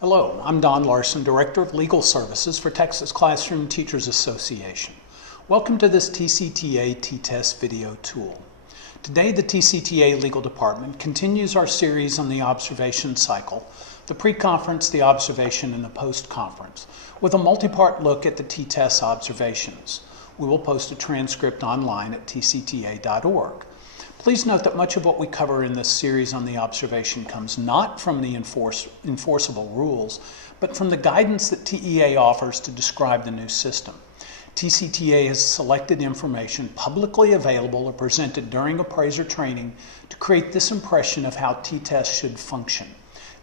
Hello, I'm Don Larson, Director of Legal Services for Texas Classroom Teachers Association. Welcome to this TCTA T-TESS video tool. Today, the TCTA Legal Department continues our series on the observation cycle, the pre-conference, the observation, and the post-conference, with a multi-part look at the T-TESS observations. We will post a transcript online at tcta.org. Please note that much of what we cover in this series on the observation comes not from the enforceable rules, but from the guidance that TEA offers to describe the new system. TCTA has selected information publicly available or presented during appraiser training to create this impression of how T-TESS should function.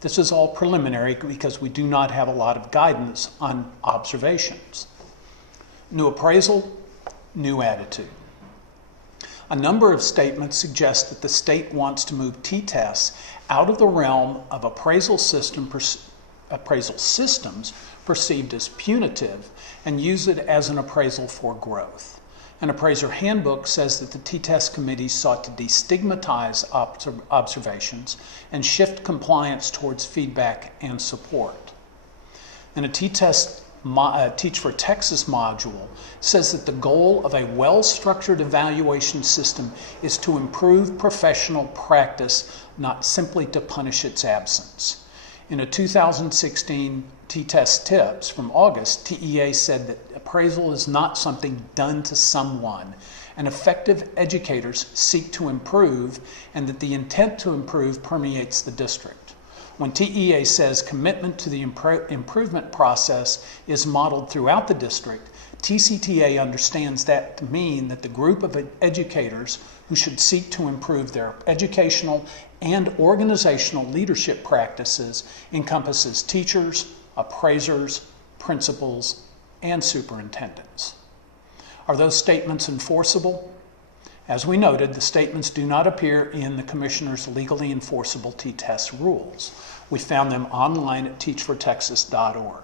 This is all preliminary because we do not have a lot of guidance on observations. New appraisal, new attitude. A number of statements suggest that the state wants to move T-TESS out of the realm of appraisal systems perceived as punitive and use it as an appraisal for growth. An appraiser handbook says that the T-TESS committee sought to destigmatize observations and shift compliance towards feedback and support. And a T-TESS Teach for Texas module says that the goal of a well-structured evaluation system is to improve professional practice, not simply to punish its absence. In a 2016 T-TESS tips from August, TEA said that appraisal is not something done to someone, and effective educators seek to improve, and that the intent to improve permeates the district. When TEA says commitment to the improvement process is modeled throughout the district, TCTA understands that to mean that the group of educators who should seek to improve their educational and organizational leadership practices encompasses teachers, appraisers, principals, and superintendents. Are those statements enforceable? As we noted, the statements do not appear in the Commissioner's legally enforceable T-TESS rules. We found them online at teachfortexas.org.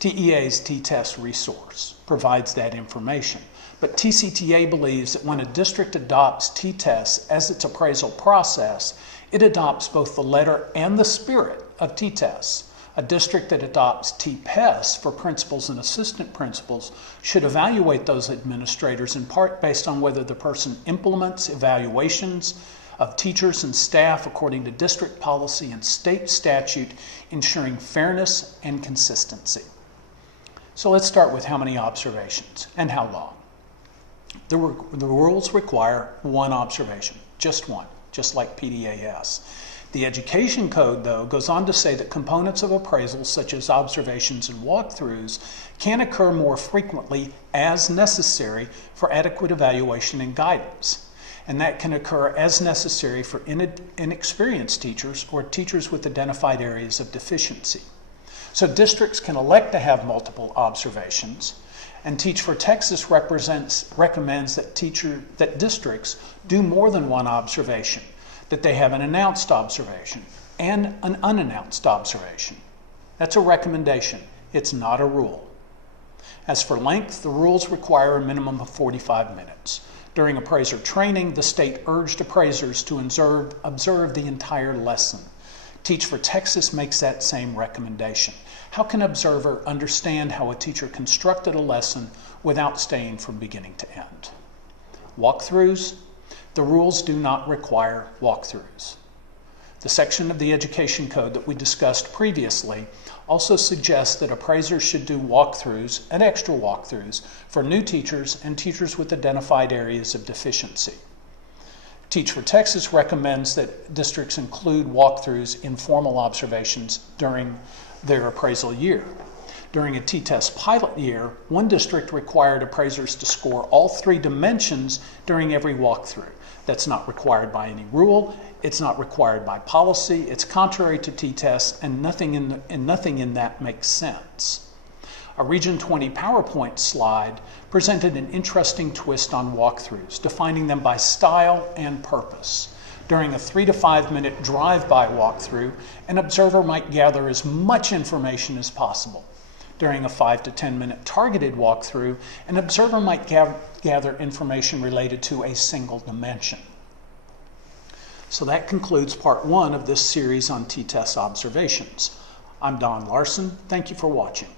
TEA's T-TESS resource provides that information, but TCTA believes that when a district adopts T-TESS as its appraisal process, it adopts both the letter and the spirit of T-TESS. A district that adopts T-TESS for principals and assistant principals should evaluate those administrators in part based on whether the person implements evaluations of teachers and staff according to district policy and state statute, ensuring fairness and consistency. So let's start with how many observations and how long. The rules require one observation, just one, just like PDAS. The Education Code, though, goes on to say that components of appraisals, such as observations and walkthroughs, can occur more frequently as necessary for adequate evaluation and guidance. And that can occur as necessary for inexperienced teachers or teachers with identified areas of deficiency. So districts can elect to have multiple observations, and Teach for Texas recommends that districts do more than one observation, that they have an announced observation and an unannounced observation. That's a recommendation. It's not a rule. As for length, the rules require a minimum of 45 minutes. During appraiser training, the state urged appraisers to observe the entire lesson. Teach for Texas makes that same recommendation. How can an observer understand how a teacher constructed a lesson without staying from beginning to end? Walkthroughs. The rules do not require walkthroughs. The section of the Education Code that we discussed previously also suggests that appraisers should do walkthroughs and extra walkthroughs for new teachers and teachers with identified areas of deficiency. Teach for Texas recommends that districts include walkthroughs in formal observations during their appraisal year. During a T-TESS pilot year, one district required appraisers to score all three dimensions during every walkthrough. That's not required by any rule. It's not required by policy. It's contrary to T-TESS, and nothing in that makes sense. A Region 20 PowerPoint slide presented an interesting twist on walkthroughs, defining them by style and purpose. During a 3 to 5 minute drive-by walkthrough, an observer might gather as much information as possible. During a 5 to 10 minute targeted walkthrough, an observer might gather information related to a single dimension. So that concludes part one of this series on T-TESS observations. I'm Don Larson. Thank you for watching.